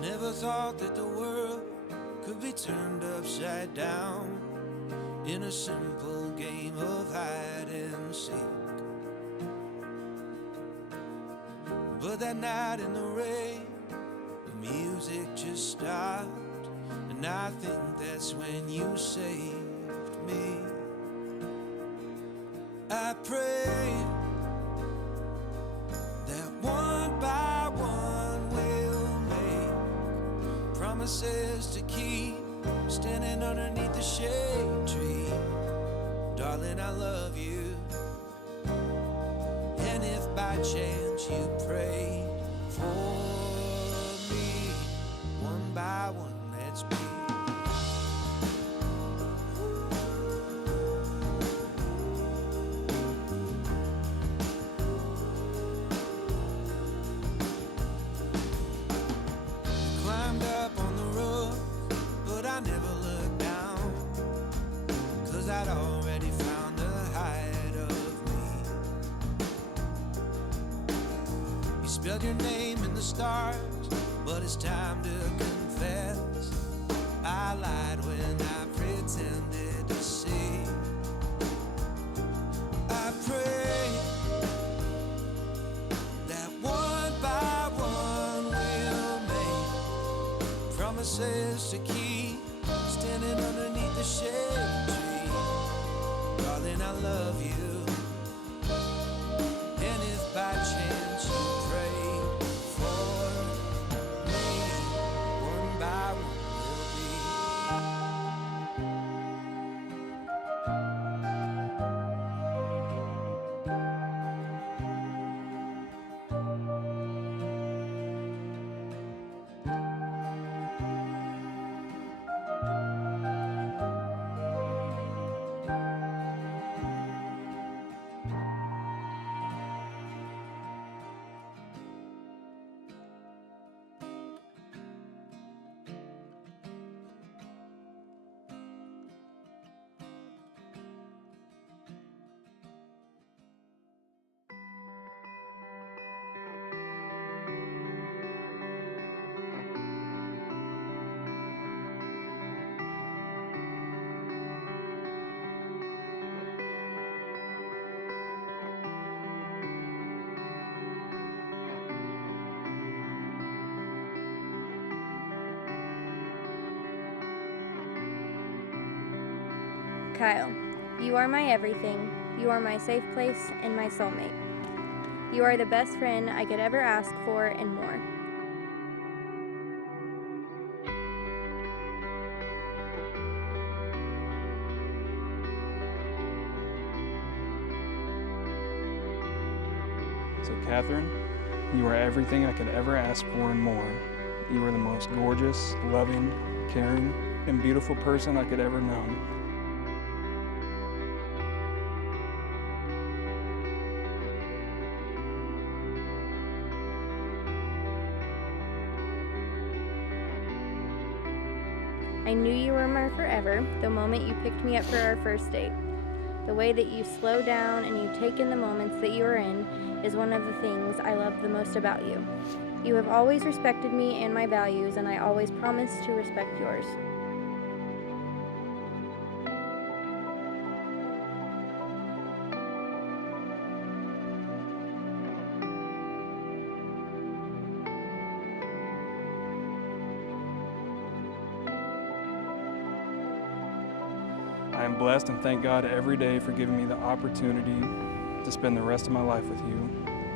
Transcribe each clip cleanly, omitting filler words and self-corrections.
Never thought that the world could be turned upside down in a simple game of hide and seek. But that night in the rain, the music just stopped, and I think that's when you saved me. I pray that one by one we'll make promises to keep, standing underneath the shade tree. Darling, I love you. And if by chance you prayed for me, one by one, let's be. Climbed up on the roof, but I never looked down, 'cause I'd already found the height of me. You spelled your name in the stars, but it's time to confess, I lied when I pretended to see. I pray that one by one we'll make promises to keep, standing underneath the shade tree. Darling, I love you. And if by chance you pray for me, one by one we'll be. Kyle, you are my everything. You are my safe place and my soulmate. You are the best friend I could ever ask for and more. So Katherine, you are everything I could ever ask for and more. You are the most gorgeous, loving, caring, and beautiful person I could ever know. I knew you were my forever the moment you picked me up for our first date. The way that you slow down and you take in the moments that you are in is one of the things I love the most about you. You have always respected me and my values, and I always promise to respect yours. I am blessed and thank God every day for giving me the opportunity to spend the rest of my life with you.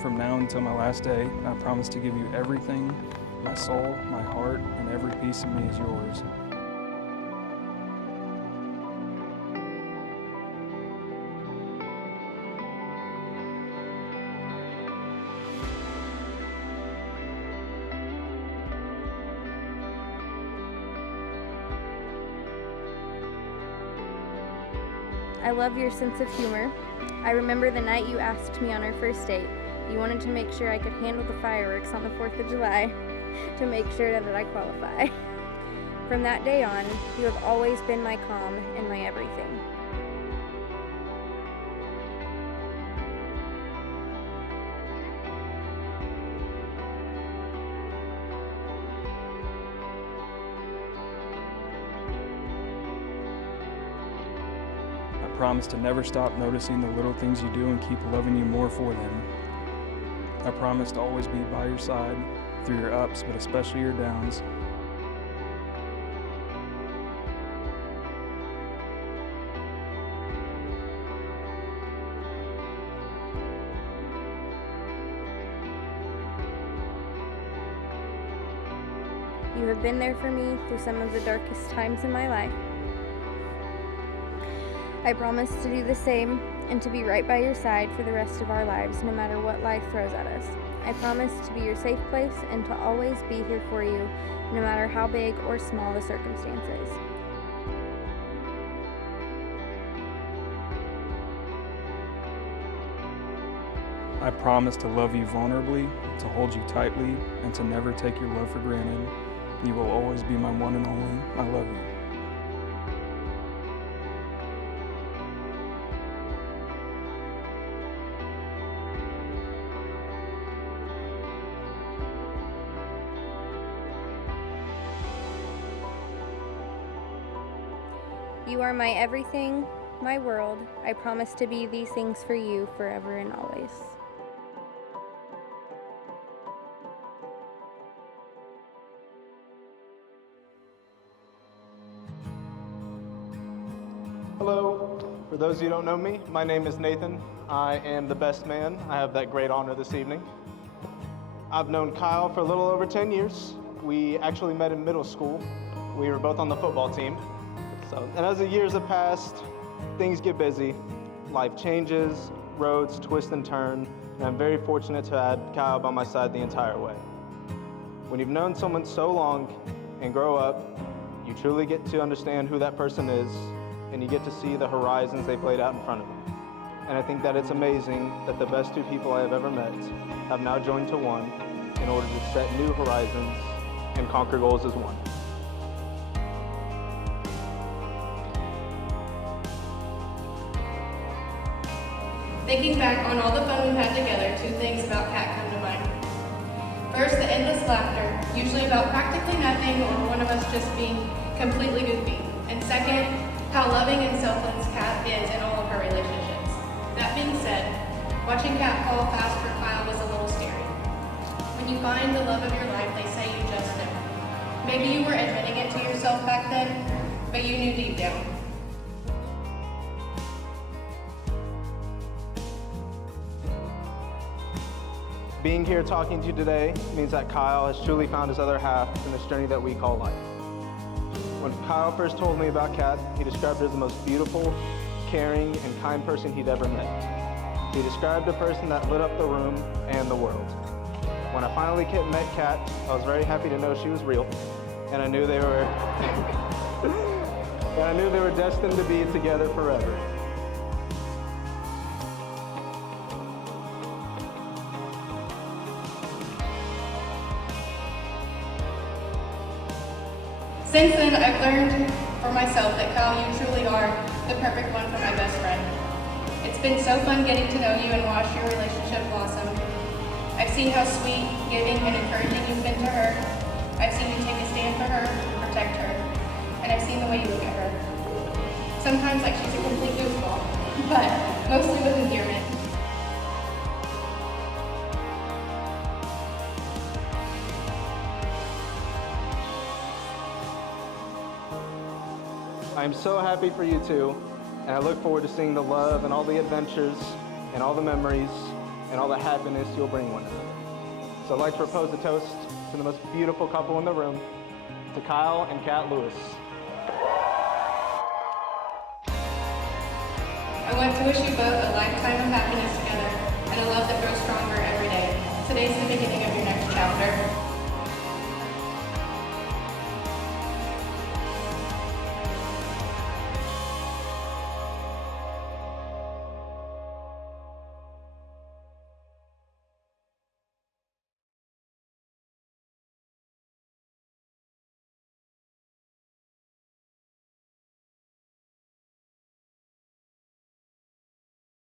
From now until my last day, I promise to give you everything. My soul, my heart, and every piece of me is yours. I love your sense of humor. I remember the night you asked me on our first date. You wanted to make sure I could handle the fireworks on the 4th of July to make sure that I qualify. From that day on, you have always been my calm and my everything. promise to never stop noticing the little things you do and keep loving you more for them. I promise to always be by your side through your ups, but especially your downs. You have been there for me through some of the darkest times in my life. I promise to do the same and to be right by your side for the rest of our lives, no matter what life throws at us. I promise to be your safe place and to always be here for you, no matter how big or small the circumstances. I promise to love you vulnerably, to hold you tightly, and to never take your love for granted. You will always be my one and only. I love you. You are my everything, my world. I promise to be these things for you forever and always. Hello. For those of you who don't know me, my name is Nathan. I am the best man. I have that great honor this evening. I've known Kyle for a little over 10 years. We actually met in middle school. We were both on the football team. And as the years have passed, things get busy. Life changes, roads twist and turn, and I'm very fortunate to have had Kyle by my side the entire way. When you've known someone so long and grow up, you truly get to understand who that person is, and you get to see the horizons they've laid out in front of them. And I think that it's amazing that the best two people I have ever met have now joined to one in order to set new horizons and conquer goals as one. Thinking back on all the fun we've had together, two things about Kat come to mind. First, the endless laughter, usually about practically nothing or one of us just being completely goofy. And second, how loving and selfless Kat is in all of her relationships. That being said, watching Kat fall fast for Kyle was a little scary. When you find the love of your life, they say you just know. Maybe you were admitting it to yourself back then, but you knew deep down. Being here talking to you today means that Kyle has truly found his other half in this journey that we call life. When Kyle first told me about Kat, he described her as the most beautiful, caring, and kind person he'd ever met. He described a person that lit up the room and the world. When I finally met Kat, I was very happy to know she was real, and I knew they were destined to be together forever. Since then, I've learned for myself that Kyle, you truly are the perfect one for my best friend. It's been so fun getting to know you and watch your relationship blossom. I've seen how sweet, giving, and encouraging you've been to her. I've seen you take a stand for her, protect her, and I've seen the way you look at her. Sometimes like she's a complete goofball, but mostly with endearment. I'm so happy for you two, and I look forward to seeing the love and all the adventures and all the memories and all the happiness you'll bring one another. So I'd like to propose a toast to the most beautiful couple in the room, to Kyle and Kat Lewis. I want to wish you both a lifetime of happiness together and a love that grows stronger every day. Today's the beginning of your next chapter.